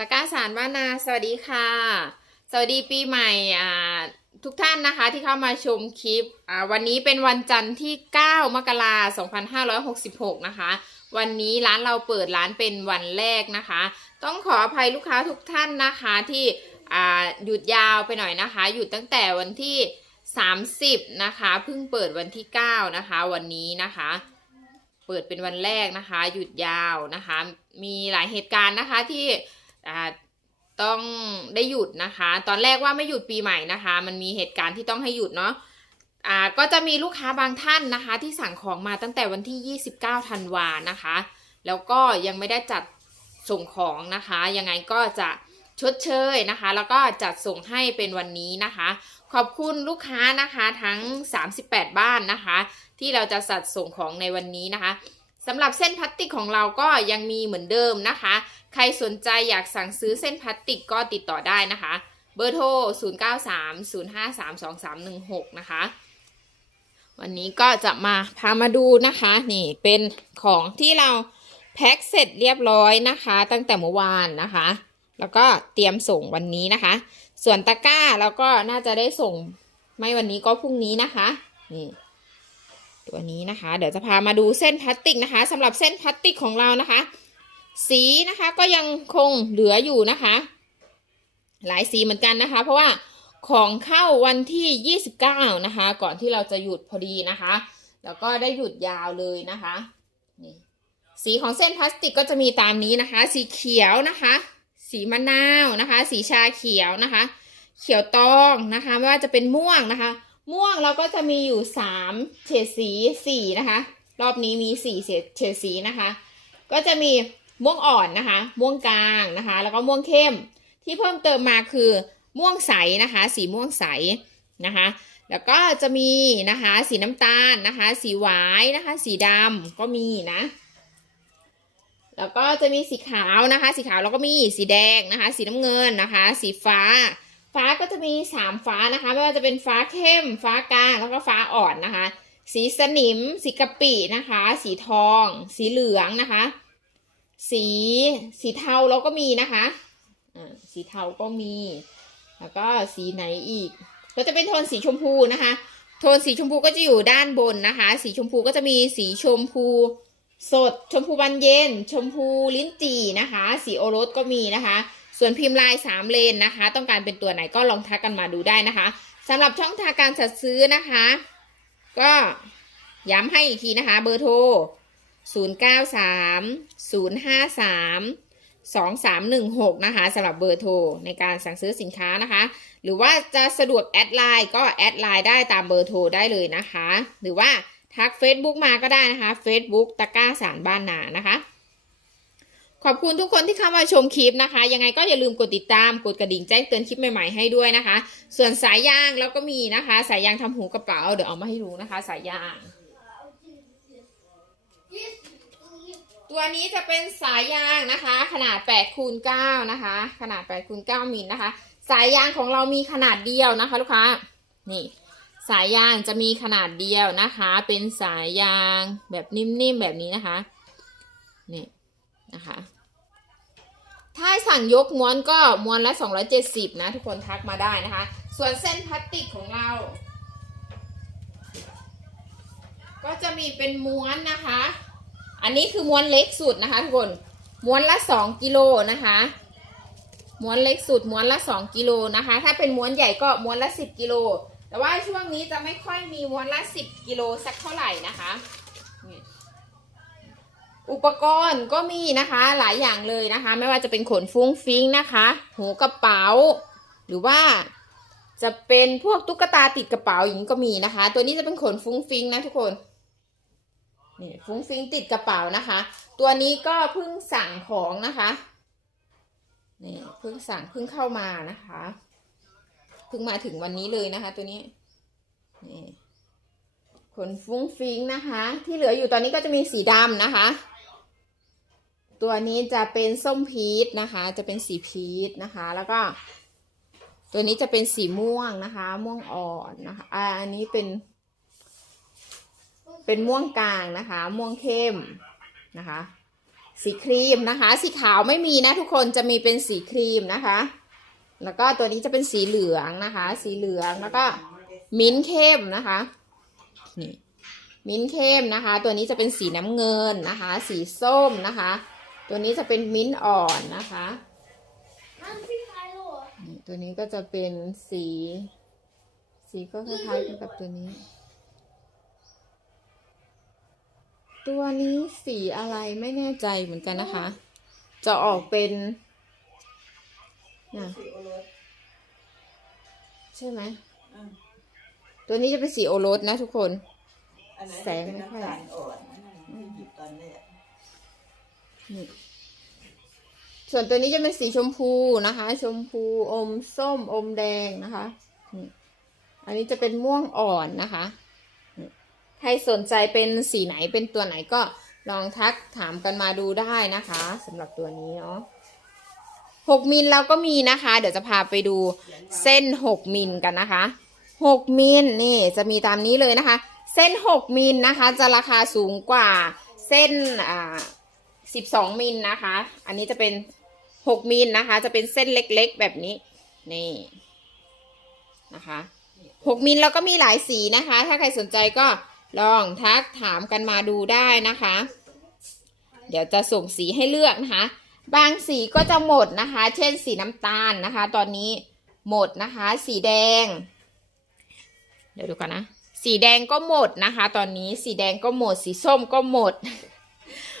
ตะก้าสารบ้านนา สวัสดีค่ะ สวัสดีปีใหม่อ่าทุกท่านนะคะที่เข้ามาชมคลิปอ่าวันนี้เป็นวันจันทร์ที่ 9 มกราคม2566 นะคะ วันนี้ร้านเราเปิดร้านเป็นวันแรกนะคะ ต้องขออภัยลูกค้าทุกท่านนะคะที่อ่าหยุดยาวไปหน่อยนะคะ หยุดตั้งแต่วันที่ 30 นะคะเพิ่งเปิดวันที่ 9 นะคะ วันนี้นะคะเปิดเป็นวันแรกนะคะ หยุดยาวนะคะ มีหลายเหตุการณ์นะคะที่ ต้องได้หยุดนะคะ ตอนแรกว่าไม่หยุดปีใหม่นะคะ มันมีเหตุการณ์ที่ต้องให้หยุดเนาะอ่าก็จะมีลูกค้าบางท่านนะคะ ที่สั่งของมาตั้งแต่วันที่ 29ธันวานะคะ แล้วก็ยังไม่ได้จัดส่งของนะคะ ยังไงก็จะชดเชยนะคะ แล้วก็จัดส่งให้เป็นวันนี้นะคะ ขอบคุณลูกค้านะคะทั้ง 38 บ้านนะคะ ที่เราจะจัดส่งของในวันนี้นะคะ สำหรับเส้นพลาสติกของเราก็ยังมีเหมือนเดิมนะคะ ใครสนใจอยากสั่งซื้อเส้นพลาสติกก็ติดต่อได้นะคะ เบอร์โทร 0930532316 นะคะ วันนี้ก็จะมาพามาดูนะคะ นี่เป็นของที่เราแพ็คเสร็จเรียบร้อยนะคะ ตั้งแต่เมื่อวานนะคะ แล้วก็เตรียมส่งวันนี้นะคะ ส่วนตะกร้าเราก็น่าจะได้ส่งไม่วันนี้ก็พรุ่งนี้นะคะ นี่ ตัวนี้นะคะ เดี๋ยวจะพามาดูเส้นพลาสติกนะคะสำหรับเส้นพลาสติกของเรานะคะ สีนะคะก็ยังคงเหลืออยู่นะคะ หลายสีเหมือนกันนะคะ เพราะว่าของเข้าวันที่ 29 นะคะ ก่อนที่เราจะหยุดพอดีนะคะ แล้วก็ได้หยุดยาวเลยนะคะนี่สีของเส้นพลาสติกก็จะมีตามนี้นะคะ สีเขียวนะคะ สีมะนาวนะคะ สีชาเขียวนะคะ เขียวตองนะคะ ไม่ว่าจะเป็นม่วงนะคะ ม่วงเราก็จะมีอยู่สามเฉดสีสี่นะคะ รอบนี้มีสี่เฉดเฉดสีนะคะ ก็จะมีม่วงอ่อนนะคะ ม่วงกลางนะคะ แล้วก็ม่วงเข้ม ที่เพิ่มเติมมาคือม่วงใสนะคะ สีม่วงใสนะคะ แล้วก็จะมีนะคะ สีน้ำตาลนะคะ สีหวายนะคะ สีดำก็มีนะ แล้วก็จะมีสีขาวนะคะ สีขาวแล้วก็มีสีแดงนะคะ สีน้ำเงินนะคะ สีฟ้า ฟ้าก็จะมีสามฟ้านะคะ ไม่ว่าจะเป็นฟ้าเข้ม ฟ้ากลาง แล้วก็ฟ้าอ่อนนะคะ สีสนิม สีกะปินะคะ สีทอง สีเหลืองนะคะ สีสีเทาเราก็มีนะคะสีเทาก็มี แล้วก็สีไหนอีก ก็จะเป็นโทนสีชมพูนะคะ โทนสีชมพูก็จะอยู่ด้านบนนะคะ สีชมพูก็จะมีสีชมพู สด ชมพูบานเย็น ชมพูลิ้นจี่นะคะ สีโอรสก็มีนะคะ ส่วนพิมพ์ลายสามเลนนะคะ ต้องการเป็นตัวไหนก็ลองทักกันมาดูได้นะคะสำหรับช่องทางการจัดซื้อนะคะ ก็ย้ำให้อีกทีนะคะ เบอร์โทร 093 053 2316 นะคะสำหรับเบอร์โทรในการสั่งซื้อสินค้านะคะ หรือว่าจะสะดวกแอดไลน์ก็แอดไลน์ได้ตามเบอร์โทรได้เลยนะคะ หรือว่าทัก Facebook มาก็ได้นะคะ Facebook ตะกร้าสารบ้านนานะคะ ขอบคุณทุกคนที่เข้ามาชมคลิปนะคะ ยังไงก็อย่าลืมกดติดตามกดกระดิ่งแจ้งเตือนคลิปใหม่ๆให้ด้วยนะคะ ส่วนสายยางแล้วก็มีนะคะ สายยางทำหูกระเป๋าเดี๋ยวเอามาให้ดูนะคะ สายยาง ตัวนี้จะเป็นสายยางนะคะ ขนาด8คูณ9นะคะ ขนาด8คูณ9มิลนะคะ สายยางของเรามีขนาดเดียวนะคะ ลูกค้านี่ สายยางจะมีขนาดเดียวนะคะ เป็นสายยางแบบนิ่มๆแบบนี้นะคะนี่ นะคะ ถ้าสั่งยกม้วนก็ม้วนละ 270 นะ ทุกคนทักมาได้นะคะ ส่วนเส้นพลาสติกของเรา ก็จะมีเป็นม้วนนะคะ อันนี้คือม้วนเล็กสุดนะคะทุกคนม้วนละ 2 กิโลนะคะม้วนเล็กสุดม้วนละ 2 กิโลนะคะ ถ้าเป็นม้วนใหญ่ก็ม้วนละ 10 กิโล แต่ว่าช่วงนี้จะไม่ค่อยมีม้วนละ 10 กิโลสักเท่าไหร่นะคะ อุปกรณ์ก็มีนะคะหลายอย่างเลยนะคะ ไม่ว่าจะเป็นขนฟุ้งฟิ้งนะคะ หูกระเป๋า หรือว่าจะเป็นพวกตุ๊กตาติดกระเป๋าอย่างนี้ก็มีนะคะ ตัวนี้จะเป็นขนฟุ้งฟิ้งนะทุกคนนี่ฟุ้งฟิ้งติดกระเป๋านะคะ ตัวนี้ก็เพิ่งสั่งของนะคะนี่เพิ่งสั่งเพิ่งเข้ามานะคะเพิ่งมาถึงวันนี้เลยนะคะ ตัวนี้นี่ขนฟุ้งฟิ้งนะคะ ที่เหลืออยู่ตอนนี้ก็จะมีสีดำนะคะ ตัวนี้จะเป็นส้มพีชนะคะ จะเป็นสีพีชนะคะ แล้วก็ ตัวนี้จะเป็นสีม่วงนะคะ ม่วงอ่อนนะคะอันนี้เป็น เป็นม่วงกลางนะคะ ม่วงเข้มนะคะ สีครีมนะคะ สีขาวไม่มีนะทุกคนจะมีเป็นสีครีมนะคะ แล้วก็ตัวนี้จะเป็นสีเหลืองนะคะ สีเหลืองแล้วก็มิ้นเข้มนะคะนี่มิ้นเข้มนะคะ ตัวนี้จะเป็นสีน้ำเงินนะคะ สีส้มนะคะ ตัวนี้จะเป็นมิ้นท์อ่อนนะคะมันพี่ชายเหรอนี่ตัวนี้ก็จะเป็นสี สีก็คล้ายๆกันกับตัวนี้ ตัวนี้สีอะไรไม่แน่ใจเหมือนกันนะคะ จะออกเป็นน่ะสีโอรสใช่ไหมอืมตัวนี้จะเป็นสีโอรสนะทุกคนอันนั้นแสงเป็นไม่ค่อยน้ำตาลอ่อนนั่นน่ะที่หยิบตอนแรก นี่ส่วนตัวนี้จะเป็นสีชมพูนะคะ ชมพูอมส้มอมแดงนะคะอันนี้จะเป็นม่วงอ่อนนะคะ ใครสนใจเป็นสีไหนเป็นตัวไหนก็ลองทักถามกันมาดูได้นะคะสำหรับตัวนี้เนาะหกมิลเราก็มีนะคะ เดี๋ยวจะพาไปดูเส้นหกมิลกันนะคะหกมิลนี่จะมีตามนี้เลยนะคะ เส้นหกมิลนะคะ จะราคาสูงกว่าเส้นอ่า สิบสองมิลนะคะ อันนี้จะเป็นหกมิลนะคะ จะเป็นเส้นเล็กๆแบบนี้ นี่นะคะหกมิลแล้วก็มีหลายสีนะคะ ถ้าใครสนใจก็ลองทักถามกันมาดูได้นะคะ เดี๋ยวจะส่งสีให้เลือกนะคะ บางสีก็จะหมดนะคะ เช่นสีน้ำตาลนะคะ ตอนนี้หมดนะคะ สีแดง เดี๋ยวดูกันนะ สีแดงก็หมดนะคะ ตอนนี้สีแดงก็หมด สีส้มก็หมด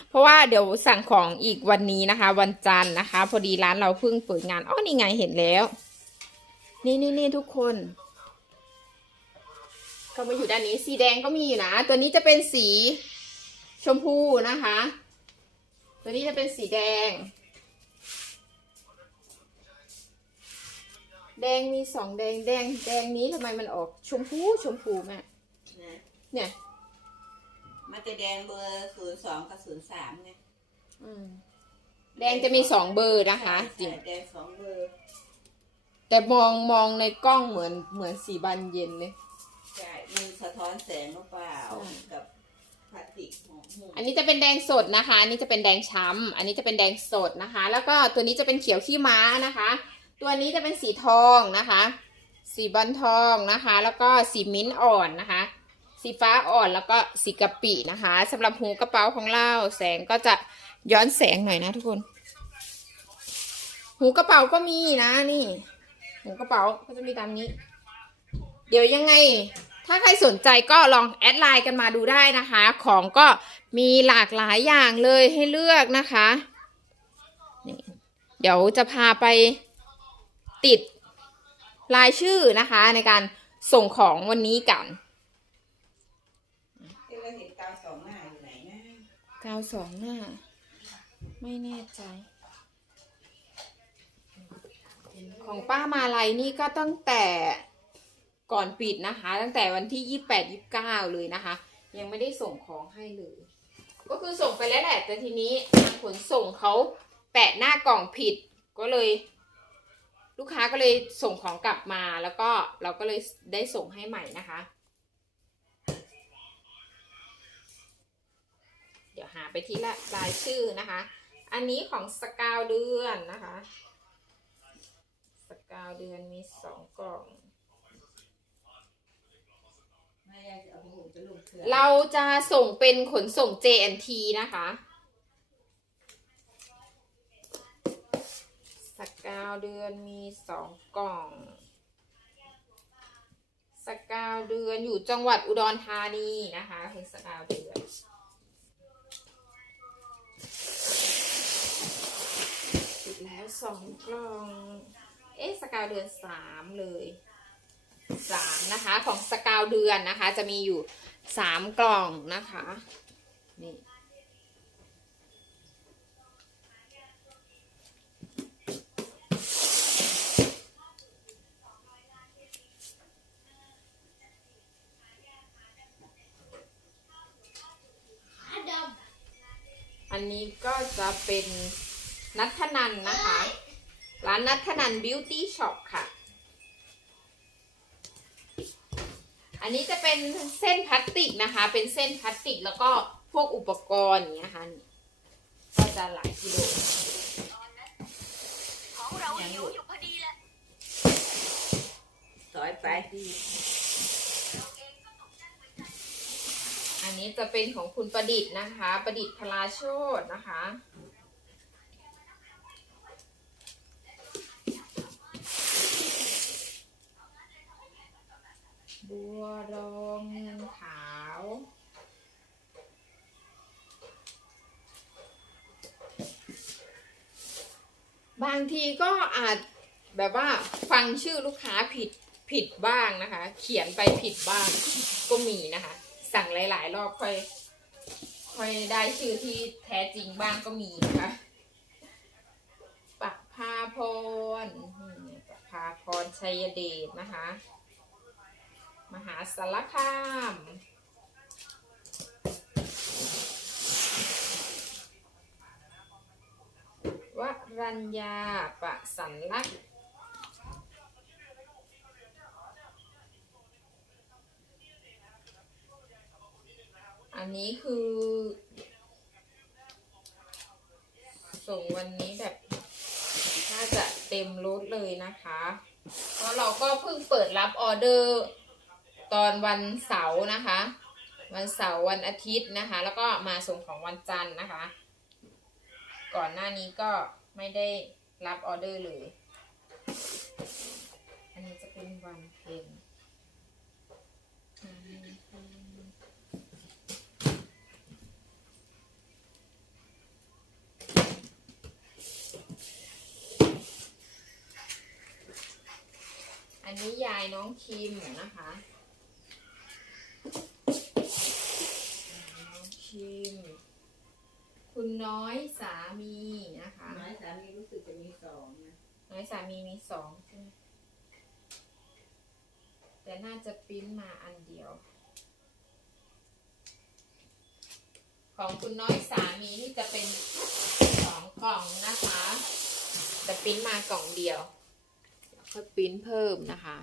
เพราะว่าเดี๋ยวสั่งของอีกวันนี้นะคะ วันจันทร์นะคะ พอดีร้านเราเพิ่งเปิดงานอ๋อนี่ไงเห็นแล้ว นี่นี่นี่ทุกคนก็มาอยู่ด้านนี้สีแดงก็มีอยู่นะตัวนี้จะเป็นสีชมพูนะคะ ตัวนี้จะเป็นสีแดง แดงมีสองแดงแดงแดงนี้ทำไมมันออกชมพูชมพูแม่เนี่ย มันจะแดงเบอร์ศูนย์สองกับศูนย์สามไงอืมแดงจะมีสองเบอร์นะคะจริง ใช่แดงสองเบอร์แต่มองมองในกล้องเหมือนเหมือนสีบานเย็นเลย ใช่มันสะท้อนแสงหรือเปล่าใช่ กับพลาสติกของหุ้มอันนี้จะเป็นแดงสดนะคะ อันนี้จะเป็นแดงช้ำอันนี้จะเป็นแดงสดนะคะ แล้วก็ตัวนี้จะเป็นเขียวขี้ม้านะคะ ตัวนี้จะเป็นสีทองนะคะ สีบอลทองนะคะ แล้วก็สีมิ้นท์อ่อนนะคะ สีฟ้าอ่อนแล้วก็สีกะปินะคะสำหรับหูกระเป๋าของเราแสงก็จะย้อนแสงหน่อยนะทุกคน หูกระเป๋าก็มีนะนี่ หูกระเป๋าก็จะมีตามนี้ เดี๋ยวยังไง ถ้าใครสนใจก็ลองแอดไลน์กันมาดูได้นะคะ ของก็มีหลากหลายอย่างเลยให้เลือกนะคะนี่เดี๋ยวจะพาไปติดรายชื่อนะคะในการส่งของวันนี้กัน ที่เราเห็นกาวสองหน้าอยู่ไหนนะ กาวสองหน้า ไม่แน่ใจ ของป้ามาลัยนี่ก็ตั้งแต่ก่อนปิดนะคะ ตั้งแต่วันที่ยี่แปดยี่เก้าเลยนะคะ ยังไม่ได้ส่งของให้เลย ก็คือส่งไปแล้วแหละ แต่ทีนี้ทางขนส่งเขาแปะหน้ากล่องผิดก็เลย ลูกค้าก็เลยส่งของกลับมาแล้วก็เราก็เลยได้ส่งให้ใหม่นะคะ ดี๋ยวหาไปที่ละรายชื่อนะคะ อันนี้ของสกาวเดือนนะคะ สกาวเดือนมีสองกล่องเอาไปหุงจะลูกเสือเราจะส่งเป็นขนส่ง JNT นะคะ สกาวเดือนมีสองกล่อง สกาวเดือนอยู่จังหวัดอุดรธานีนะคะคุณสกาวเดือน ปิดแล้ว สองกล่อง เอ๊ะสกาวเดือนสามเลยสามนะคะของสกาวเดือนนะคะ จะมีอยู่สามกล่องนะคะนี่ขาดอันนี้ก็จะเป็น นัทนันนะคะ ร้านนัทนันบิวตี้ช็อปค่ะ อันนี้จะเป็นเส้นพลาสติกนะคะ เป็นเส้นพลาสติกแล้วก็พวกอุปกรณ์อย่างเงี้ยค่ะก็จะจะหลายกิโลของเราหิวอยู่พอดีแหละถอยไปอันนี้จะเป็นของคุณประดิษฐ์นะคะ ประดิษฐ์พลาโชตนะคะ บัวรองเงินขาว บางทีก็อาจแบบว่าฟังชื่อลูกค้าผิดผิดบ้างนะคะ เขียนไปผิดบ้างก็มีนะคะ สั่งหลาย ๆ รอบค่อย ค่อยได้ชื่อที่แท้จริงบ้างก็มีนะคะปักพาพรนี่ปักพาพรชัยเดชนะคะ มหาสารคามวรัญญาปะสันลักษ์อันนี้คือ ส่งวันนี้แบบ น่าจะเต็มรถเลยนะคะ เพราะเราก็เพิ่งเปิดรับออเดอร์ ตอนวันเสาร์นะคะ วันเสาร์วันอาทิตย์นะคะ แล้วก็มาส่งของวันจันทร์นะคะ ก่อนหน้านี้ก็ไม่ได้รับออเดอร์เลย อันนี้จะเป็นวันเพ็ญอันนี้ยายน้องคิมนะคะ น้องคิม คุณน้อยสามีนะคะ น้อยสามีรู้สึกจะมีสองนะน้อยสามีมีสองใช่ไหมแต่น่าจะปริ้นมาอันเดียว ของคุณน้อยสามีนี่จะเป็นสองกล่องนะคะแต่ปริ้นมากล่องเดียวเดี๋ยวค่อยปริ้นเพิ่มนะคะ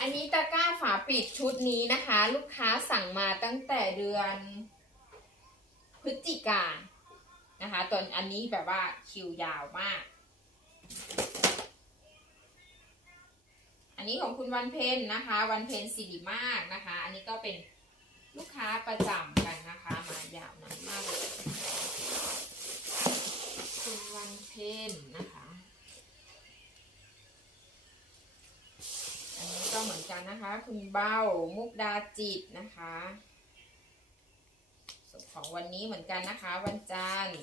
อันนี้ตะกร้าฝาปิดชุดนี้นะคะ ลูกค้าสั่งมาตั้งแต่เดือน พฤศจิกานะคะตอนอันนี้แบบว่าคิวยาวมาก อันนี้ของคุณวันเพ็ญนะคะ วันเพ็ญสิริมากนะคะ อันนี้ก็เป็นลูกค้าประจำกันนะคะ มายาวนานมากเลยคุณวันเพ็ญนะคะ อันนี้ กันนะคะ คุณเบ้ามุกดาจิตนะคะส่วนของวันนี้เหมือนกันนะคะ วันจันทร์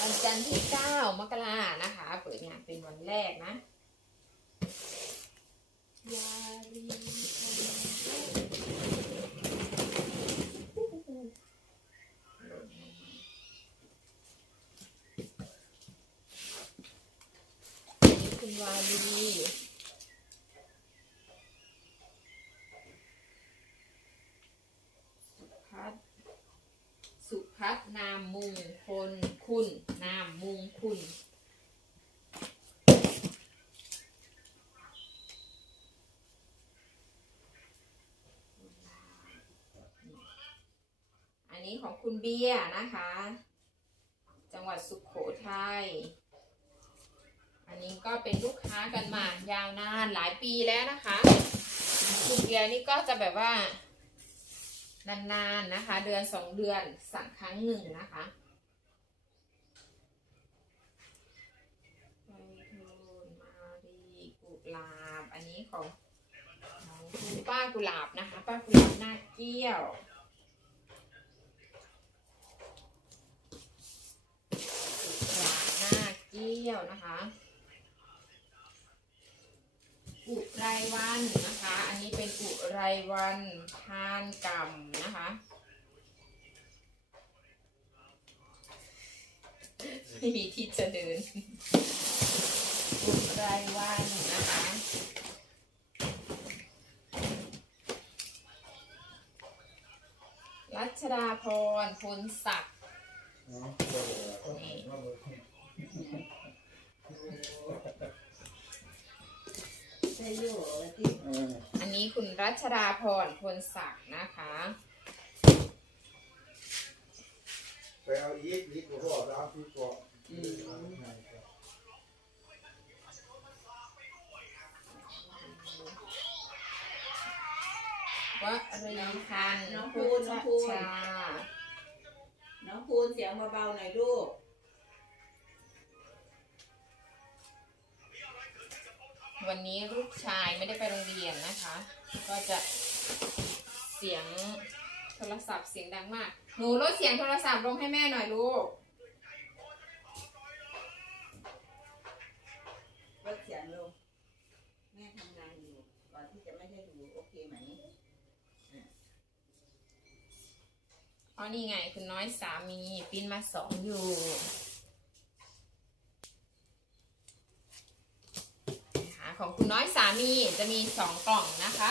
วันจันทร์ที่ 9 มกรานะคะ เปิดงานเป็นวันแรกนะยาลีคุณวาลีสุพัฒน์ สุ พัฒนามมุงคลคุณ นามมุงคุณอันนี้ของคุณเบียนะคะ จังหวัดสุขโขทัยอันนี้ก็เป็นลูกค้ากันมายาวนานหลายปีแล้วนะคะ คุณเบียนี่ก็จะแบบว่า นานๆนะคะ เดือนสองเดือนสั่งครั้งหนึ่งนะคะไวทูนมารีกุหลาบ อันนี้ของของคุณป้ากุหลาบนะคะ ป้ากุหลาบหน้าเกี้ยวหลาหน้าเกี้ยวนะคะ อุไรวันนะคะ ไรวันทานกรรมนะคะไม่มีที่จะเดินอุไรวันนะคะรัชดาพรพลศักดิ์ อยู่ที่อันนี้คุณรัชดาพรพลศักดิ์นะคะไปเอาอีกลิตรก็พอสามสิบกว่าว่ารีพันธ์น้องพูนน้องพูนชาน้องพูนเสียงเบาๆหน่อยลูก วันนี้ลูกชายไม่ได้ไปโรงเรียนนะคะ ก็จะเสียงโทรศัพท์เสียงดังมาก หนูลดเสียงโทรศัพท์ลงให้แม่หน่อยลูกลดเสียงลง แม่ทำงานอยู่ ก่อนที่จะไม่ได้ดูโอเคไหมอ๋อนี่ไง คุณน้อยสามีปิ้นมาสองอยู่นะคะ ของคุณน้อยสามีจะมีสองกล่องนะคะ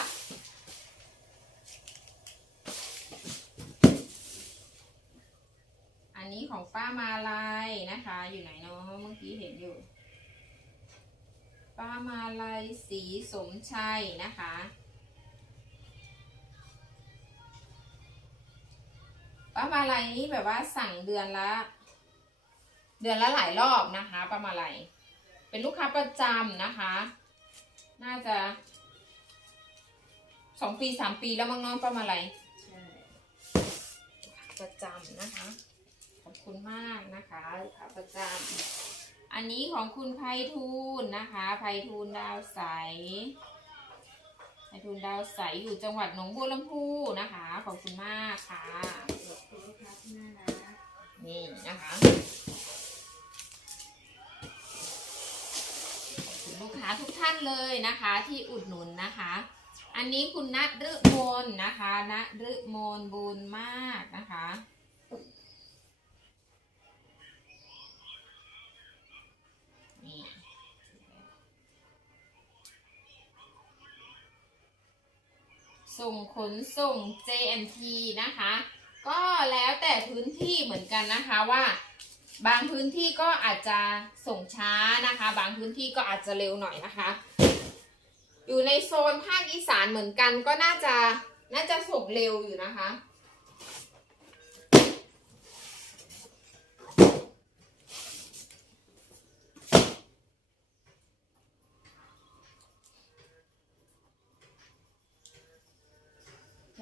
อันนี้ของป้ามาลายนะคะ อยู่ไหนเนาะเมื่อกี้เห็นอยู่ ป้ามาลายสีสมชัยนะคะป้ามาลัยนี่แบบว่าสั่งเดือนละ เดือนละหลายรอบนะคะป้ามาลัยเป็นลูกค้าประจำนะคะ น่าจะสองปีสามปีแล้วมั้งเน้องป้ามาลัยใช่ประจำนะคะ ขอบคุณมากนะคะลูกค้าประจำอันนี้ของคุณไพฑูรย์นะคะไพฑูรย์ดาวใสไพฑูรย์ดาวใสอยู่จังหวัดหนองบัวลำพูนะคะ ขอบคุณมากค่ะขอบคุณลูกค้าที่น่ารักนี่นะคะ ลูกค้าทุกท่านเลยนะคะที่อุดหนุนนะคะ อันนี้คุณณฤมลนะคะณฤมลบุญมากนะคะนี่ส่งขนส่ง JMT นะคะ ก็แล้วแต่พื้นที่เหมือนกันนะคะว่า บางพื้นที่ก็อาจจะส่งช้านะคะ บางพื้นที่ก็อาจจะเร็วหน่อยนะคะ อยู่ในโซนภาคอีสานเหมือนกันก็น่าจะน่าจะส่งเร็วอยู่นะคะ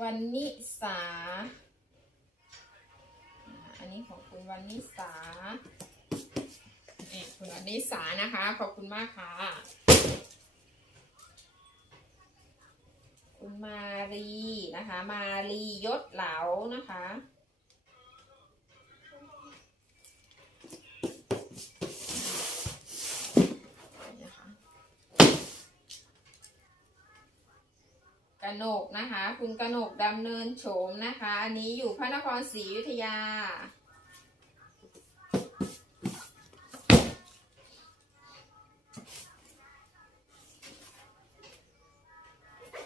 วันนิสา นี้ของคุณวันนิสานี่คุณวันนิสานะคะ ขอบคุณมากค่ะ คุณมารีนะคะ มารียศเหลานะคะนะคะกนกนะคะ คุณกนกดำเนินโฉมนะคะ อันนี้อยู่พระนครศรีอยุธยา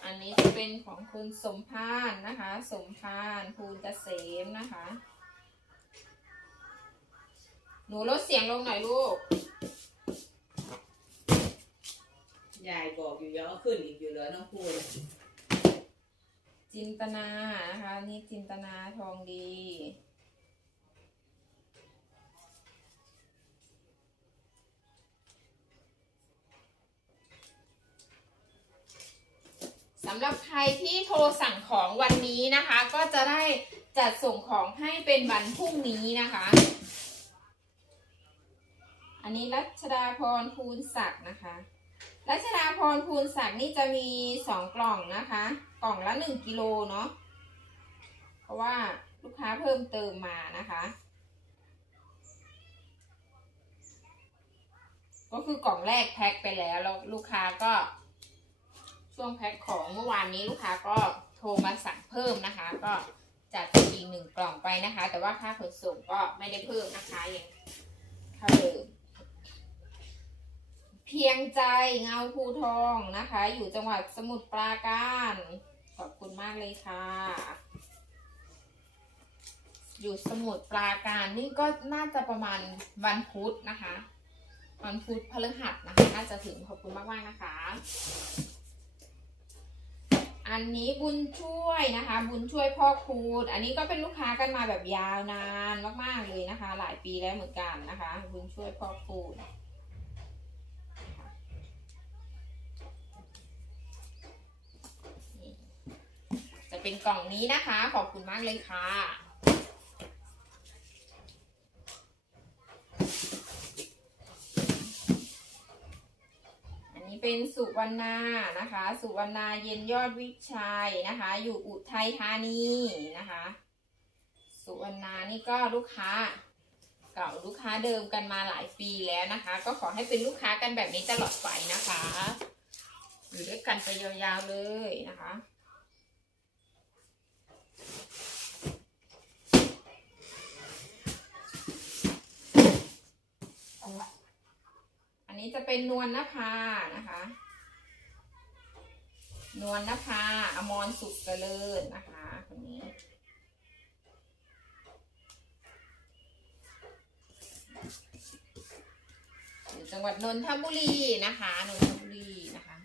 อันนี้จะเป็นของคุณสมพานนะคะ สมพานภูลเกษมนะคะ หนูลดเสียงลงหน่อยลูก ยายบอกอยู่ยังเอาขึ้นอีกอยู่เหรอน้องพูนจินตนานะคะนี่จินตนาทองดี สำหรับใครที่โทรสั่งของวันนี้นะคะ ก็จะได้จัดส่งของให้เป็นวันพรุ่งนี้นะคะ อันนี้รัชดาพรภูลศักดิ์นะคะ รัชดาพรภูลศักดิ์นี่จะมีสองกล่องนะคะ กล่องละหนึ่งกิโลเนาะ เพราะว่าลูกค้าเพิ่มเติมมานะคะ ก็คือกล่องแรกแพ็คไปแล้วแล้วลูกค้าก็ ช่วงแพ็คของเมื่อวานนี้ลูกค้าก็โทรมาสั่งเพิ่มนะคะ ก็จัดอีกหนึ่งกล่องไปนะคะ แต่ว่าค่าขนส่งก็ไม่ได้เพิ่มนะคะยังเท่าเดิมเพียงใจเงาภูทองนะคะ อยู่จังหวัดสมุทรปราการขอบคุณมากเลยค่ะ อยู่สมุทรปราการนี่ก็น่าจะประมาณวันพุธนะคะ วันพุธพฤหัสนะคะ น่าจะถึงขอบคุณมากๆนะคะ อันนี้บุญช่วยนะคะ บุญช่วยพ่อคูณอันนี้ก็เป็นลูกค้ากันมาแบบยาวนานมากๆเลยนะคะ หลายปีแล้วเหมือนกันนะคะ บุญช่วยพ่อคูณจะเป็นกล่องนี้นะคะ ขอบคุณมากเลยค่ะ อันนี้ เป็นสุวรรณานะคะ สุวรรณาเย็นยอดวิชัยนะคะ อยู่อุทัยธานีนะคะ สุวรรณานี่ก็ลูกค้าเก่าลูกค้าเดิมกันมาหลายปีแล้วนะคะ ก็ขอให้เป็นลูกค้ากันแบบนี้ตลอดไปนะคะ อยู่ด้วยกันไปยาวๆเลยนะคะ อั นี้จะเป็นนวลนภานะคะ นวลนภาอมรสุขเจริญนะคะคนนี้จังหวัดนนทบุรีนะคะนนทบุรีนะคะ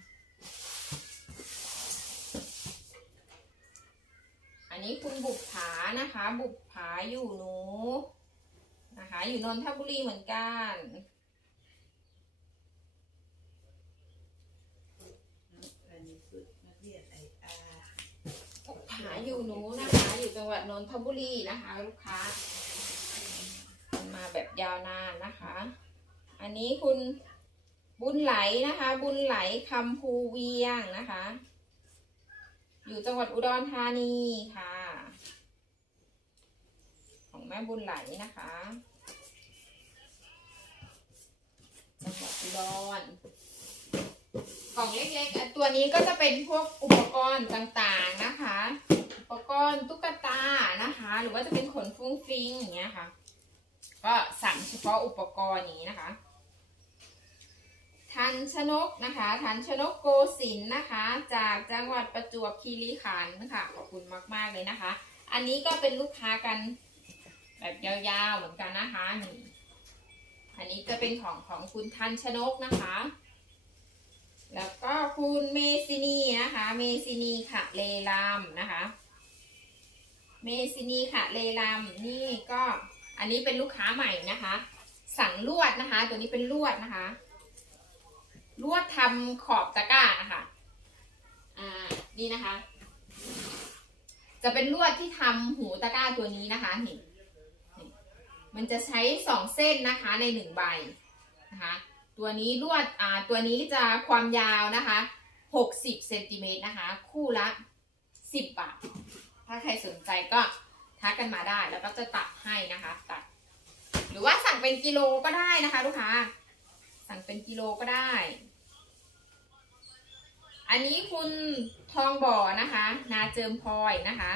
อันนี้คุณบุปผานะคะ บุปผาอยู่หนูนะคะ อยู่นนทบุรีเหมือนกันอันนี้สุดนักเรียนไออาร์ บุปผาอยู่หนูนะคะ อยู่จังหวัดนนทบุรีนะคะ ลูกค้ามาแบบยาวนานนะคะ อันนี้คุณบุญไหลนะคะ บุญไหลคำภูเวียงนะคะ อยู่จังหวัดอุดรธานีค่ะ ของแม่บุญไหลนะคะจังหวัดอุดร กล่องเล็กๆอะตัวนี้ก็จะเป็นพวกอุปกรณ์ต่างๆนะคะ อุปกรณ์ตุ๊กตานะคะ หรือว่าจะเป็นขนฟุ้งฟิ้งอย่างเงี้ยค่ะ ก็สั่งเฉพาะอุปกรณ์อย่างนี้นะคะ ทันชนกนะคะ ทันชนกโกสินนะคะ จากจังหวัดประจวบคีรีขันธ์ค่ะขอบคุณมากๆเลยนะคะ อันนี้ก็เป็นลูกค้ากันแบบยาวๆเหมือนกันนะคะนี่อันนี้จะเป็นของของคุณทันชนกนะคะ แล้วก็คุณเมซินีนะคะ เมซินีขะเลลามนะคะ เมซินีขะเลลามนี่ก็อันนี้เป็นลูกค้าใหม่นะคะ สั่งลวดนะคะ ตัวนี้เป็นลวดนะคะ ลวดทำขอบตะกร้านะคะอ่านี่นะคะ จะเป็นลวดที่ทำหูตะกร้าตัวนี้นะคะนี่มันจะใช้สองเส้นนะคะในหนึ่งใบนะคะ ตัวนี้ลวดอ่าตัวนี้จะความยาวนะคะหกสิบเซนติเมตรนะคะ คู่ละสิบบาท ถ้าใครสนใจก็ทักกันมาได้ แล้วก็จะตัดให้นะคะ ตัด หรือว่าสั่งเป็นกิโลก็ได้นะคะ ลูกค้า สั่งเป็นกิโลก็ได้ อันนี้คุณทองบ่อนะคะ นาเจิมพลอยนะคะ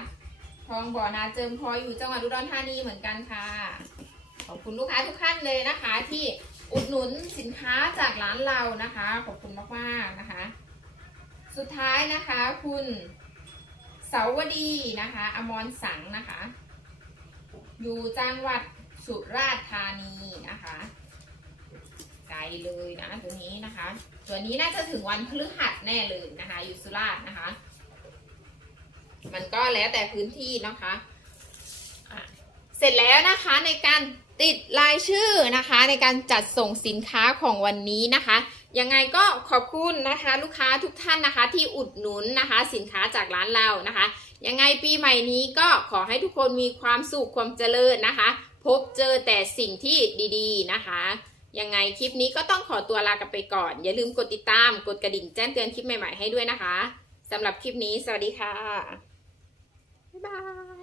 ทองบ่อนาเจิมพลอยอยู่จังหวัดอุดรธานีเหมือนกันค่ะ ขอบคุณลูกค้าทุกท่านเลยนะคะที่ อุดหนุนสินค้าจากร้านเรานะคะ ขอบคุณมากๆนะคะ สุดท้ายนะคะคุณเสาวดีนะคะ อมรสังนะคะ อยู่จังหวัดสุราษฎร์ธานีนะคะไกลเลยนะตัวนี้นะคะ ตัวนี้น่าจะถึงวันพฤหัสแน่เลยนะคะ อยู่สุราษฎร์นะคะ มันก็แล้วแต่พื้นที่นะคะะเสร็จแล้วนะคะในการ ติดรายชื่อนะคะในการจัดส่งสินค้าของวันนี้นะคะ ยังไงก็ขอบคุณนะคะลูกค้าทุกท่านนะคะ ที่อุดหนุนนะคะ สินค้าจากร้านเรานะคะ ยังไงปีใหม่นี้ก็ขอให้ทุกคนมีความสุขความเจริญนะคะ พบเจอแต่สิ่งที่ดีๆนะคะ ยังไงคลิปนี้ก็ต้องขอตัวลากันไปก่อน อย่าลืมกดติดตามกดกระดิ่งแจ้งเตือนคลิปใหม่ๆให้ด้วยนะคะสำหรับคลิปนี้สวัสดีค่ะบ๊ายบาย